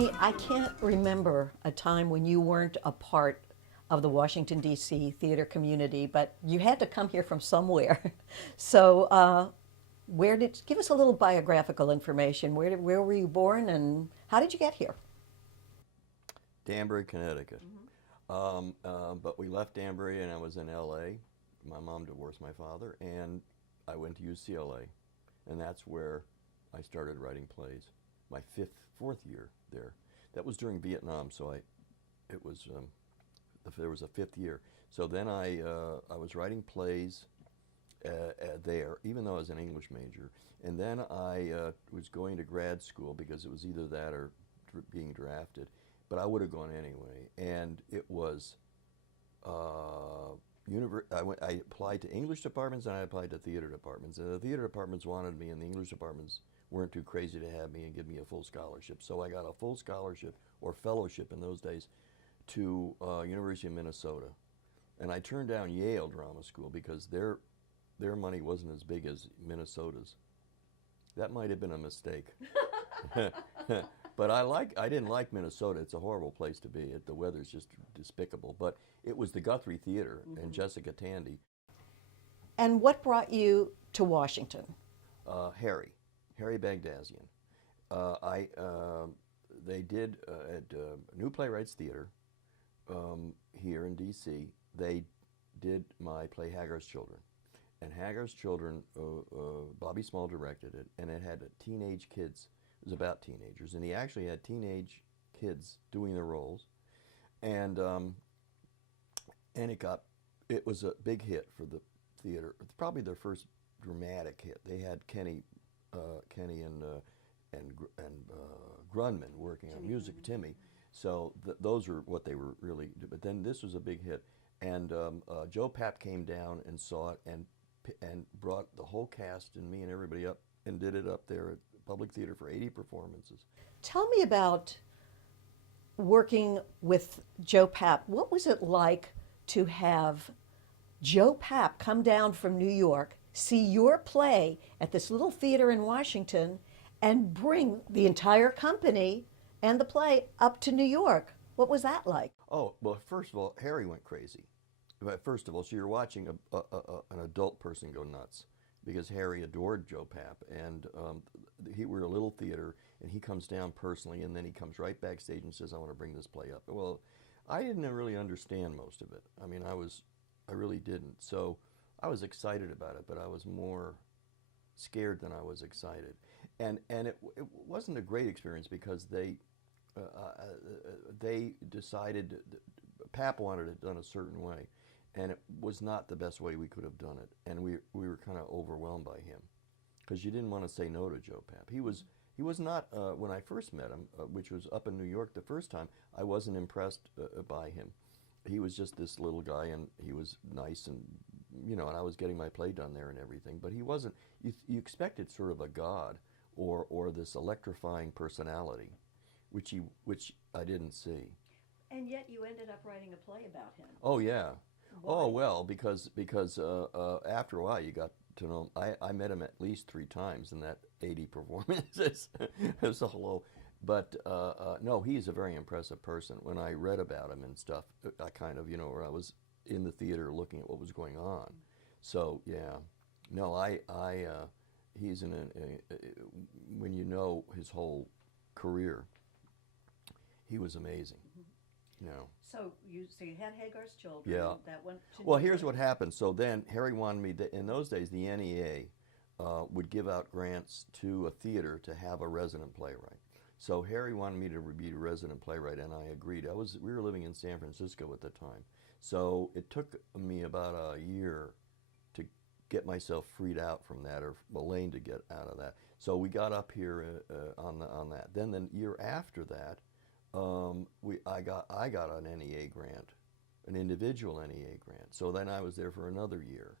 Connie, I can't remember a time when you weren't a part of the Washington, D.C. theater community, but you had to come here from somewhere. So, give us a little biographical information. Where were you born and how did you get here? Danbury, Connecticut. But we left Danbury and I was in LA. My mom divorced my father and I went to UCLA, and that's where I started writing plays. My fourth year there. That was during Vietnam, so it was there was a fifth year. So then I was writing plays there, even though I was an English major. And then I was going to grad school because it was either that or being drafted. But I would have gone anyway. And it was, I applied to English departments and I applied to theater departments. And the theater departments wanted me and the English departments weren't too crazy to have me and give me a full scholarship. So I got a full scholarship or fellowship in those days to University of Minnesota. And I turned down Yale Drama School because their money wasn't as big as Minnesota's. That might have been a mistake. But I didn't like Minnesota. It's a horrible place to be. The weather's just despicable. But it was the Guthrie Theater and Jessica Tandy. And what brought you to Washington? Harry Bagdasian. They did at New Playwrights Theater here in D.C. They did my play Hagar's Children. And Hagar's Children, Bobby Small directed it, and it had teenage kids. It was about teenagers, and he actually had teenage kids doing the roles, and it was a big hit for the theater. It's probably their first dramatic hit. They had Kenny and Grunman working on music, Timmy. So those were what they were really. But then this was a big hit, and Joe Papp came down and saw it and brought the whole cast and me and everybody up and did it up there at Public Theater for 80 performances. Tell me about working with Joe Papp. What was it like to have Joe Papp come down from New York, see your play at this little theater in Washington, and bring the entire company and the play up to New York? What was that like? Oh, well, first of all, Harry went crazy. But first of all, so you're watching an adult person go nuts because Harry adored Joe Papp, and we were a little theater, and he comes down personally, and then he comes right backstage and says, "I want to bring this play up." Well, I didn't really understand most of it. I mean, I really didn't. So I was excited about it, but I was more scared than I was excited, and it wasn't a great experience because they decided Papp wanted it done a certain way. And it was not the best way we could have done it, and we were kind of overwhelmed by him, because you didn't want to say no to Joe Papp. He was not when I first met him, which was up in New York the first time. I wasn't impressed by him. He was just this little guy, and he was nice, and and I was getting my play done there and everything. But he wasn't. You expected sort of a god or this electrifying personality, which I didn't see. And yet you ended up writing a play about him. Oh yeah. Why? Oh well, because after a while you got to know him. I met him at least 3 times in that 80 performances. So hello, but no, he's a very impressive person. When I read about him and stuff, I kind of where I was in the theater looking at what was going on. So yeah, no, he's when you know his whole career, he was amazing. No. So you had Hagar's Children. Yeah. That went to Well, New here's York. what happened. So then Harry wanted me in those days, the NEA would give out grants to a theater to have a resident playwright. So Harry wanted me to be a resident playwright, and I agreed. We were living in San Francisco at the time. So it took me about a year to get myself freed out from that, or Elaine to get out of that. So we got up here on that. Then the year after that, I got an NEA grant, an individual NEA grant. So then I was there for another year,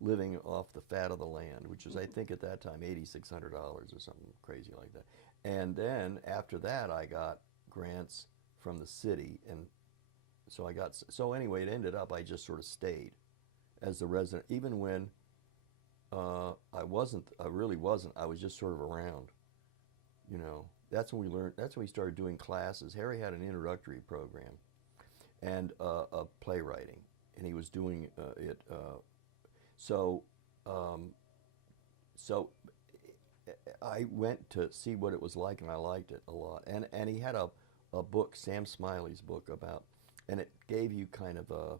living off the fat of the land, which was I think at that time $8,600 or something crazy like that. And then after that, I got grants from the city, and so anyway, it ended up I just sort of stayed as the resident, even when I really wasn't. I was just sort of around, that's when we learned. That's when we started doing classes. Harry had an introductory program, and of playwriting, and he was doing it. So, so I went to see what it was like, and I liked it a lot. And he had a book, Sam Smiley's book, about, and it gave you kind of a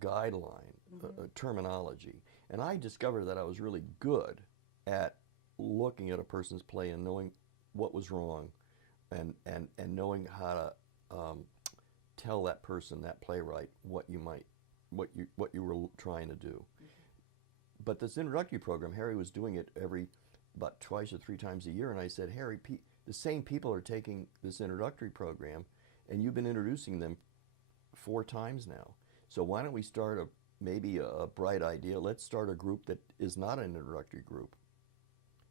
guideline, a terminology. And I discovered that I was really good at looking at a person's play and knowing what was wrong, and knowing how to tell that person, that playwright, what you were trying to do. But this introductory program, Harry was doing it about twice or three times a year, and I said, Harry, the same people are taking this introductory program, and you've been introducing them 4 times now. So why don't we start maybe a bright idea? Let's start a group that is not an introductory group,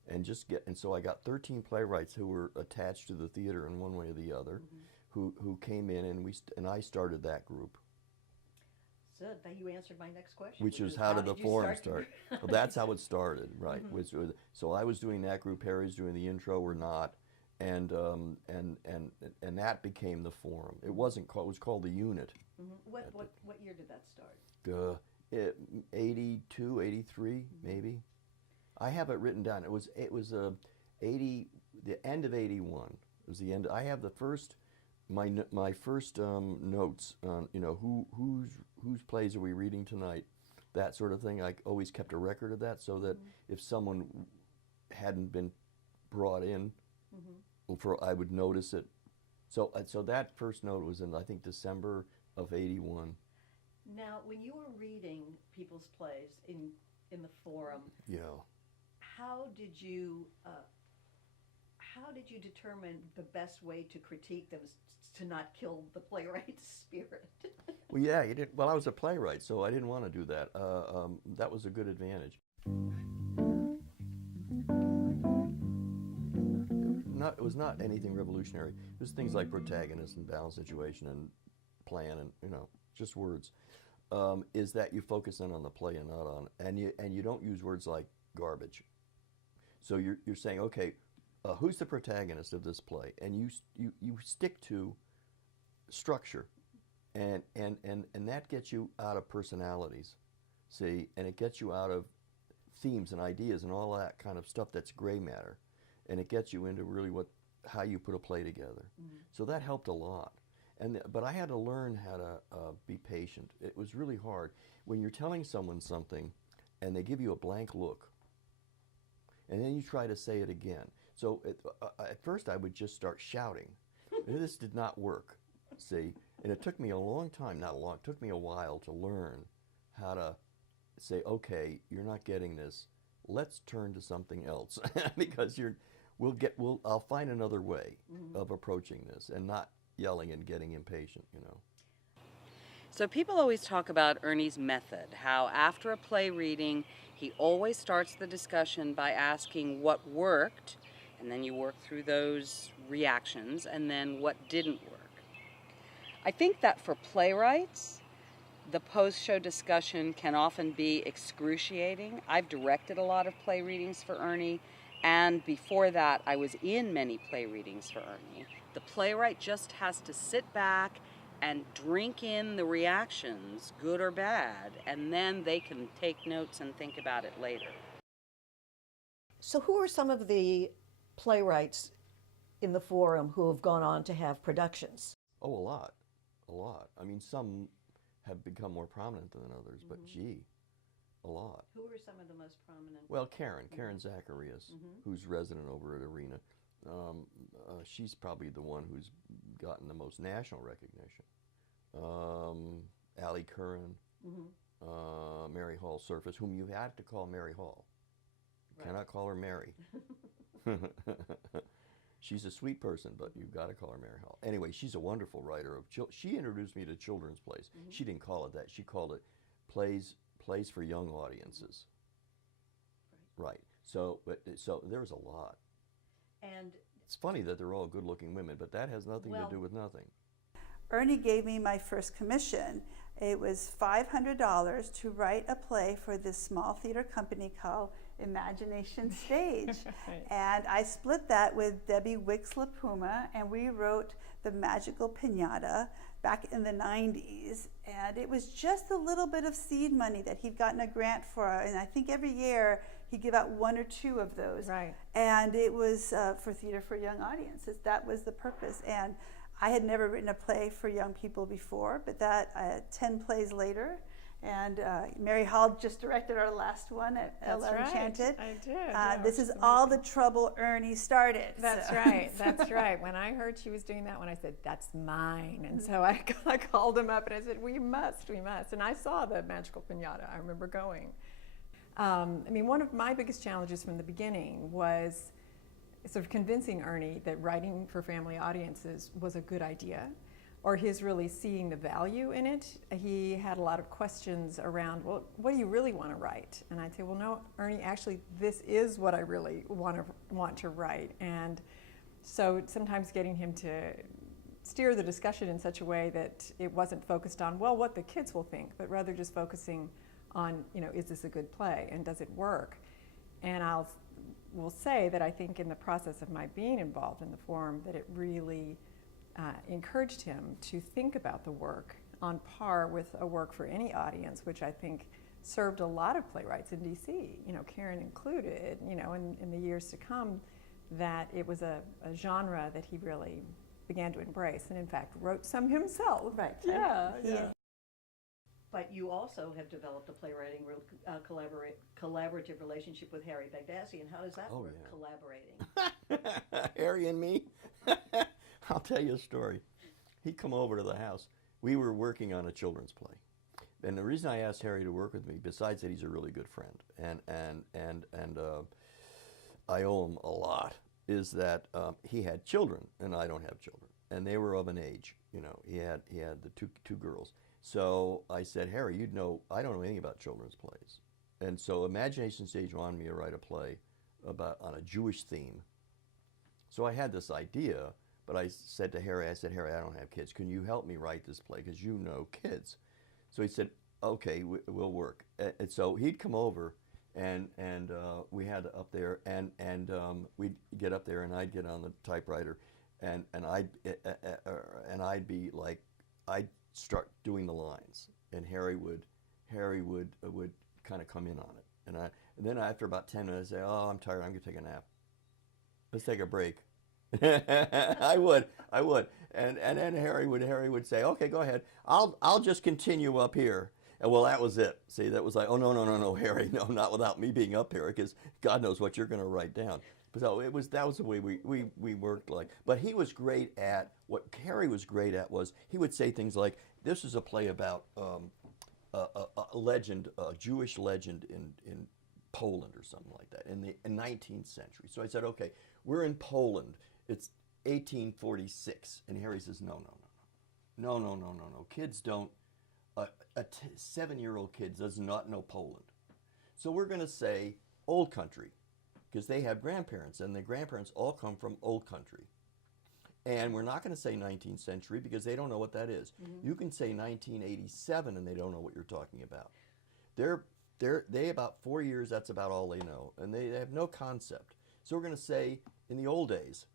and so I got 13 playwrights who were attached to the theater in one way or the other, who came in, and I started that group. So you answered my next question. Which was how did the forum start? Well, that's how it started, right? So I was doing that group, Harry's doing the intro or not, and that became the forum. It wasn't called. It was called the unit. What year did that start? 82, 83, maybe. I have it written down. It was the end of 81. It was the end. I have the first. My first notes on whose plays are we reading tonight, that sort of thing. I always kept a record of that, so that if someone hadn't been brought in, I would notice it. So that first note was in, I think, December of 81. Now, when you were reading people's plays in the forum, how did you determine the best way to critique them, to not kill the playwright's spirit? Well, yeah, you did. Well, I was a playwright, so I didn't want to do that. That was a good advantage. It was not anything revolutionary. It was things like protagonist and balance situation and plan and just words. Is that you focus in on the play and not on, and you don't use words like garbage. So you're saying, okay, who's the protagonist of this play, and you stick to structure, and that gets you out of personalities, see, and it gets you out of themes and ideas and all that kind of stuff that's gray matter, and it gets you into really how you put a play together. So that helped a lot. But I had to learn how to be patient. It was really hard when you're telling someone something and they give you a blank look, and then you try to say it again. So at first I would just start shouting. And this did not work, see? And it took me a long time, it took me a while to learn how to say, okay, you're not getting this. Let's turn to something else because I'll find another way of approaching this and not yelling and getting impatient, So people always talk about Ernie's method, how after a play reading, he always starts the discussion by asking what worked, and then you work through those reactions, and then what didn't work. I think that for playwrights, the post-show discussion can often be excruciating. I've directed a lot of play readings for Ernie, and before that, I was in many play readings for Ernie. The playwright just has to sit back and drink in the reactions, good or bad, and then they can take notes and think about it later. So who are some of the playwrights in the forum who have gone on to have productions? Oh, a lot. I mean, some have become more prominent than others, but gee, a lot. Who are some of the most prominent? Well, Karen Zacharias, who's resident over at Arena. She's probably the one who's gotten the most national recognition. Allie Curran, Mary Hall Surface, whom you had to call Mary Hall. Right. Cannot call her Mary. She's a sweet person, but you've got to call her Mary Hall. Anyway, she's a wonderful writer of she introduced me to children's plays. She didn't call it that. She called it plays for young audiences. Right. So there's a lot. And it's funny that they're all good-looking women, but that has nothing to do with nothing. Ernie gave me my first commission It was $500 to write a play for this small theater company called Imagination Stage. Right. And I split that with Debbie Wix-LaPuma, and we wrote The Magical Piñata back in the 90s. And it was just a little bit of seed money that he'd gotten a grant for. And I think every year he'd give out 1 or 2 of those. Right. And it was for theater for young audiences. That was the purpose. And I had never written a play for young people before, but that 10 plays later, and Mary Hall just directed our last one at That's Ella right. Enchanted. I did. Yeah, This which is is all the trouble Ernie started. That's so. right. That's right. When I heard she was doing that one, I said, "That's mine." And so I called him up and I said, "We must. And I saw the Magical Piñata. I remember going. I mean, one of my biggest challenges from the beginning was sort of convincing Ernie that writing for family audiences was a good idea, or his really seeing the value in it. He had a lot of questions around, well, what do you really want to write? And I'd say, well, no, Ernie, actually, this is what I really want to write. And so sometimes getting him to steer the discussion in such a way that it wasn't focused on, well, what the kids will think, but rather just focusing on, is this a good play and does it work? And will say that I think in the process of my being involved in the forum that it really encouraged him to think about the work on par with a work for any audience, which I think served a lot of playwrights in DC, Karen included, in the years to come, that it was a genre that he really began to embrace and in fact wrote some himself. Right. Yeah. But you also have developed a playwriting collaborative relationship with Harry Bagdassi. How does that work, collaborating? Harry and me? I'll tell you a story. He'd come over to the house. We were working on a children's play. And the reason I asked Harry to work with me, besides that he's a really good friend, and I owe him a lot, is that he had children, and I don't have children. And they were of an age, he had the two girls. So I said, Harry, I don't know anything about children's plays. And so Imagination Stage wanted me to write a play on a Jewish theme. So I had this idea, but I said to Harry, I don't have kids. Can you help me write this play? Because you know kids. So he said, okay, we'll work. And so he'd come over, and we had up there, and we'd get up there, and I'd get on the typewriter, and I'd be like, I'd start doing the lines, and Harry would kind of come in on it, and then after about 10 minutes, I'd say, oh, I'm tired, I'm gonna take a nap. Let's take a break. I would, and then Harry would say, okay, go ahead. I'll just continue up here. And well, that was it. See, that was like, oh no, Harry, no, not without me being up here, because God knows what you're gonna write down. So that was the way we worked like. But he was great at, what Harry was great at was, he would say things like, this is a play about a legend, a Jewish legend in Poland or something like that, in the 19th century. So I said, okay, we're in Poland. It's 1846. And Harry says, no. Kids don't, a 7-year-old kid does not know Poland. So we're going to say old country, because they have grandparents, and the grandparents all come from old country. And we're not going to say 19th century, because they don't know what that is. Mm-hmm. You can say 1987, and they don't know what you're talking about. They about 4 years, that's about all they know, and they have no concept. So we're going to say in the old days,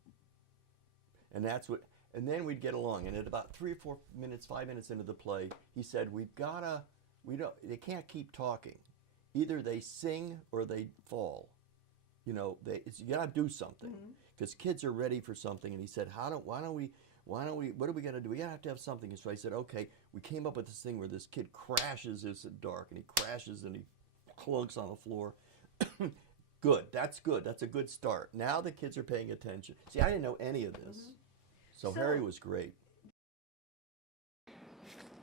and then we'd get along. And at about 3 or 4 minutes, 5 minutes into the play, he said, they can't keep talking. Either they sing or they fall. You got to do something, because kids are ready for something. And he said, what are we going to do? We got to have to have something. And so I said, okay, we came up with this thing where this kid crashes, it's dark, and he crashes and he clunks on the floor. Good, that's a good start. Now the kids are paying attention. See, I didn't know any of this. So Harry was great.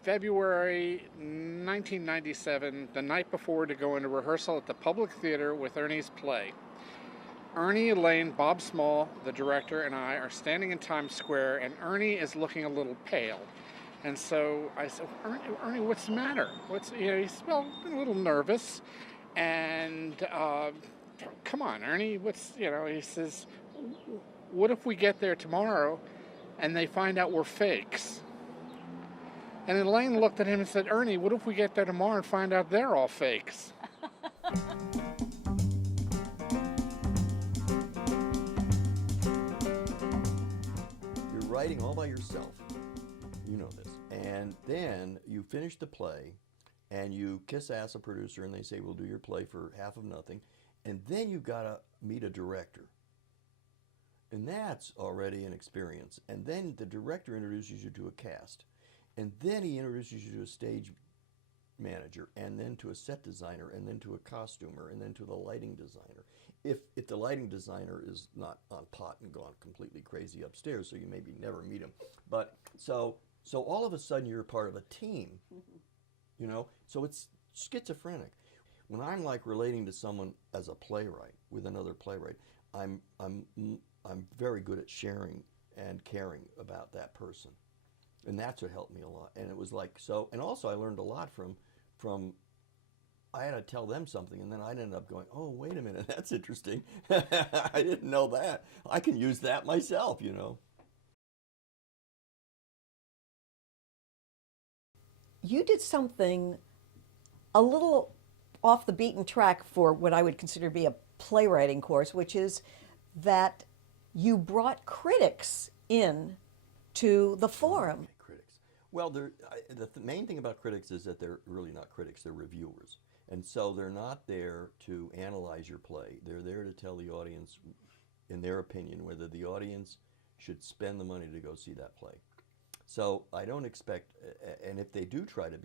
February 1997, the night before to go into rehearsal at the Public Theater with Ernie's play. Ernie, Elaine, Bob Small, the director, and I are standing in Times Square, and Ernie is looking a little pale. And so I said, Ernie, what's the matter? He's a little nervous. And come on, Ernie, he says, what if we get there tomorrow and they find out we're fakes? And Elaine looked at him and said, Ernie, what if we get there tomorrow and find out they're all fakes? You're writing all by yourself. You know this. And then you finish the play and you kiss ass a producer and they say, we'll do your play for half of nothing. And then you've got to meet a director. And that's already an experience. And then the director introduces you to a cast. And then he introduces you to a stage manager, and then to a set designer, and then to a costumer, and then to the lighting designer. If the lighting designer is not on pot and gone completely crazy upstairs, so you maybe never meet him. But so all of a sudden you're part of a team, you know? So it's schizophrenic. When I'm like relating to someone as a playwright with another playwright, I'm very good at sharing and caring about that person. And that's what helped me a lot. And it was like, so, and also I learned a lot from I had to tell them something, and then I'd end up going, oh, wait a minute, that's interesting. I didn't know that. I can use that myself, you know. You did something a little off the beaten track for what I would consider to be a playwriting course, which is that you brought critics in to the forum. Critics. Well, the main thing about critics is that they're really not critics, they're reviewers. And so they're not there to analyze your play. They're there to tell the audience, in their opinion, whether the audience should spend the money to go see that play. So I don't expect, and if they do try to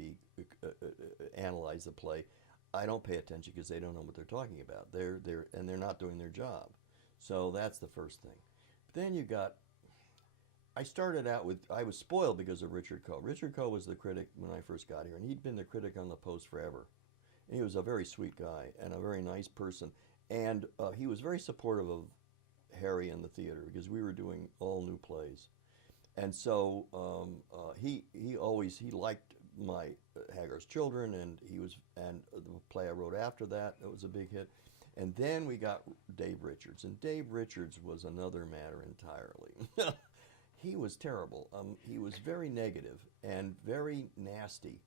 analyze the play, I don't pay attention because they don't know what they're talking about. They're not doing their job. So that's the first thing. But then I started out with, I was spoiled because of Richard Coe. Richard Coe was the critic when I first got here, and he'd been the critic on the Post forever. And he was a very sweet guy and a very nice person. And he was very supportive of Harry and the theater because we were doing all new plays. And so he liked my Hagar's Children, and the play I wrote after that, it was a big hit. And then we got Dave Richards, and Dave Richards was another matter entirely. He was terrible. He was very negative and very nasty.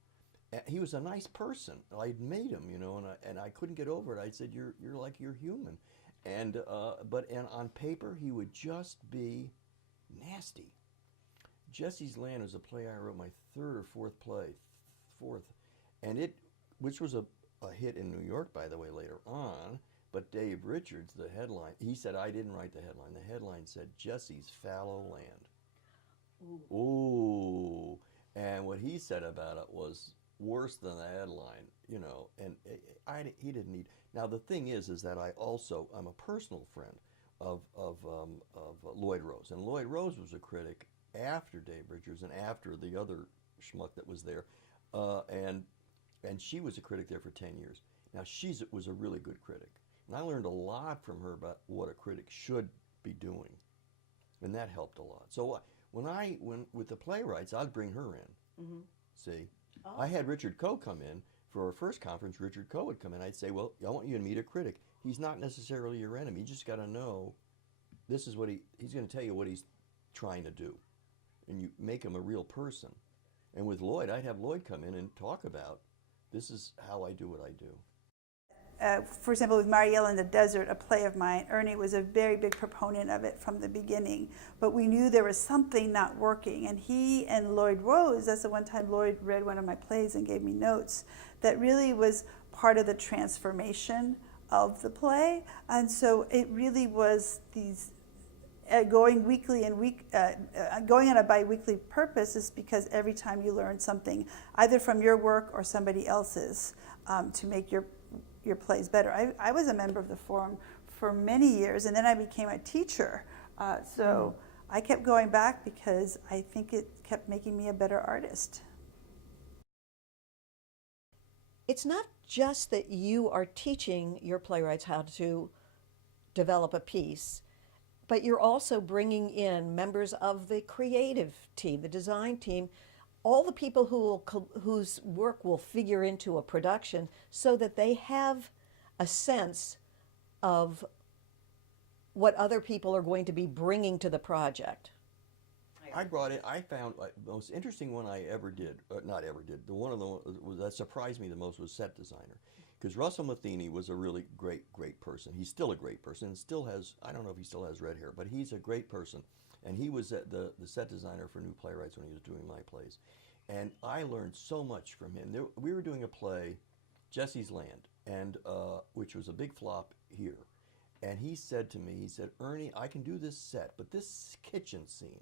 He was a nice person. I'd made him, you know, and I couldn't get over it. I said, "You're human," and on paper he would just be nasty. Jesse's Land was a play I wrote, my third or fourth play, which was a hit in New York, by the way, later on. But Dave Richards, the headline, he said, I didn't write the headline. The headline said, Jesse's Fallow Land. Ooh. And what he said about it was worse than the headline, you know, and he didn't need. Now, the thing is that I'm a personal friend of Lloyd Rose. And Lloyd Rose was a critic after Dave Richards and after the other schmuck that was there. And she was a critic there for 10 years. Now, she was a really good critic. And I learned a lot from her about what a critic should be doing. And that helped a lot. So when with the playwrights, I'd bring her in. Mm-hmm. See? Oh. I had Richard Coe come in. For our first conference, Richard Coe would come in. I'd say, well, I want you to meet a critic. He's not necessarily your enemy. You just got to know this is what he's going to tell you what he's trying to do. And you make him a real person. And with Lloyd, I'd have Lloyd come in and talk about, this is how I do what I do. For example, with Marielle in the Desert, a play of mine, Ernie was a very big proponent of it from the beginning. But we knew there was something not working. And he and Lloyd Rose, that's the one time Lloyd read one of my plays and gave me notes, that really was part of the transformation of the play. And so it really was these going weekly and going on a bi-weekly purpose is because every time you learn something, either from your work or somebody else's, to make your plays better. I was a member of the forum for many years, and then I became a teacher. So I kept going back because I think it kept making me a better artist. It's not just that you are teaching your playwrights how to develop a piece, but you're also bringing in members of the creative team, the design team, all the people whose work will figure into a production so that they have a sense of what other people are going to be bringing to the project. I I brought it. I found the most interesting one I ever did. Not ever did. The one of the that surprised me the most was set designer, because Russell Matheny was a really great person. He's still a great person, and still has. I don't know if he still has red hair, but he's a great person. And he was the set designer for New Playwrights when he was doing my plays, and I learned so much from him. We were doing a play, Jesse's Land, and which was a big flop here. And he said to me, he said, Ernie, I can do this set, but this kitchen scene,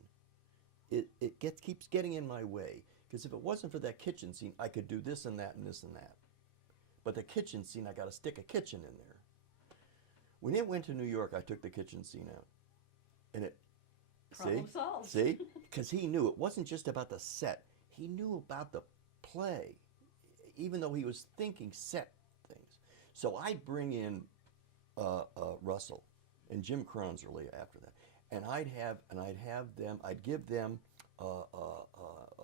it keeps getting in my way. Because if it wasn't for that kitchen scene, I could do this and that and this and that. But the kitchen scene, I got to stick a kitchen in there. When it went to New York, I took the kitchen scene out. And it, Problem solved. See? Because he knew it wasn't just about the set. He knew about the play, even though he was thinking set things. So I'd bring in Russell and Jim Cronserly after that, and I'd give them a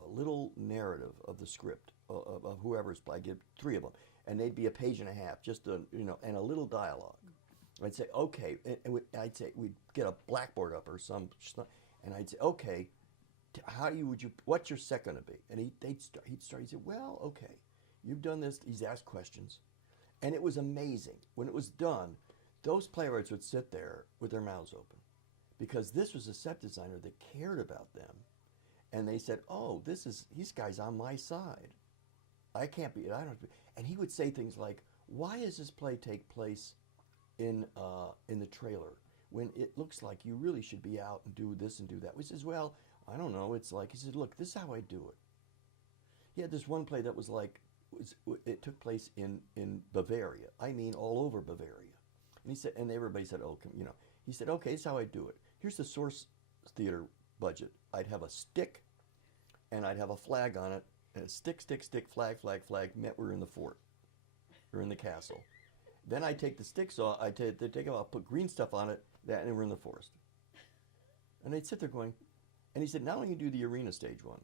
little narrative of the script of whoever's play. I'd give 3 of them, and they'd be a page and a half, just and a little dialogue. I'd say okay, and I'd say we'd get a blackboard up or some, and I'd say okay, what's your set going to be? And he'd say, well, okay, you've done this. He's asked questions, and it was amazing when it was done. Those playwrights would sit there with their mouths open, because this was a set designer that cared about them, and they said, "Oh, these guys on my side. I can't be. I don't." Have to be. And he would say things like, "Why does this play take place in the trailer when it looks like you really should be out and do this and do that?" We says, "Well, I don't know. It's like," he said, "Look, this is how I do it." He had this one play that was like it took place in Bavaria. I mean, all over Bavaria. And he said, and everybody said, "Oh, He said, "Okay, this is how I do it. Here's the source theater budget. I'd have a stick, and I'd have a flag on it, and a stick, flag, meant we're in the fort, or in the castle. Then I take the sticks off. They take them off, put green stuff on it, and we're in the forest." And they'd sit there going, and he said, "Now when you do the arena stage one,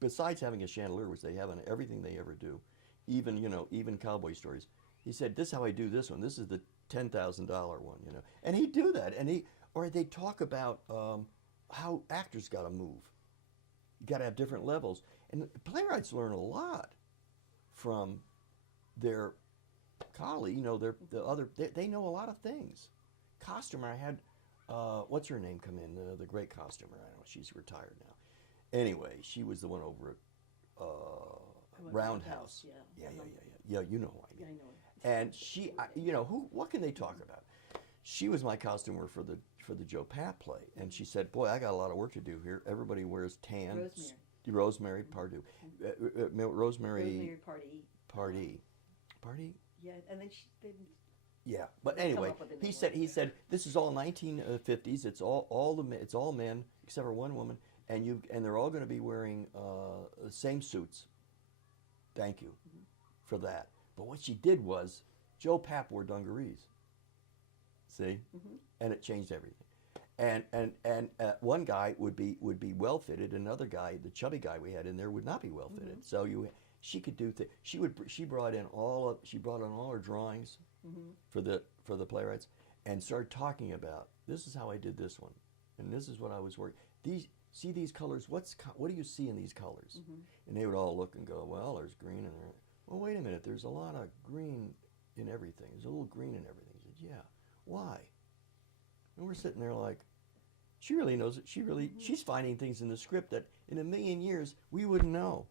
besides having a chandelier, which they have in everything they ever do, even cowboy stories." He said, "This is how I do this one. This is the $10,000 one, And he'd do that, or they'd talk about how actors got to move. You got to have different levels, and playwrights learn a lot from their colleague. They know a lot of things. Costumer, I had what's her name come in? The great costumer. I don't know. She's retired now. Anyway, she was the one over at Roundhouse. Yeah. Yeah, you know who I mean. Yeah, I know her. And she, what can they talk about? She was my costumer for the Joe Papp play, and she said, "Boy, I got a lot of work to do here. Everybody wears tan." Rosemary Pardue. Rosemary Pardee. Yeah, and then Yeah, but They come anyway, up with a new he one. said this is all 1950s. It's all men except for one woman, and they're all going to be wearing the same suits. Thank you for that. But what she did was, Joe Papp wore dungarees. See, and it changed everything. And one guy would be well fitted, another guy, the chubby guy we had in there, would not be well fitted. So she could do things. She brought in all her drawings for the playwrights, and started talking about, this is how I did this one, and this is what I was working. See these colors? What do you see in these colors? And they would all look and go, well, there's green in there. Well, wait a minute. There's a lot of green in everything. There's a little green in everything. He said, yeah. Why? And we're sitting there like, she really knows it. She's finding things in the script that in a million years we wouldn't know.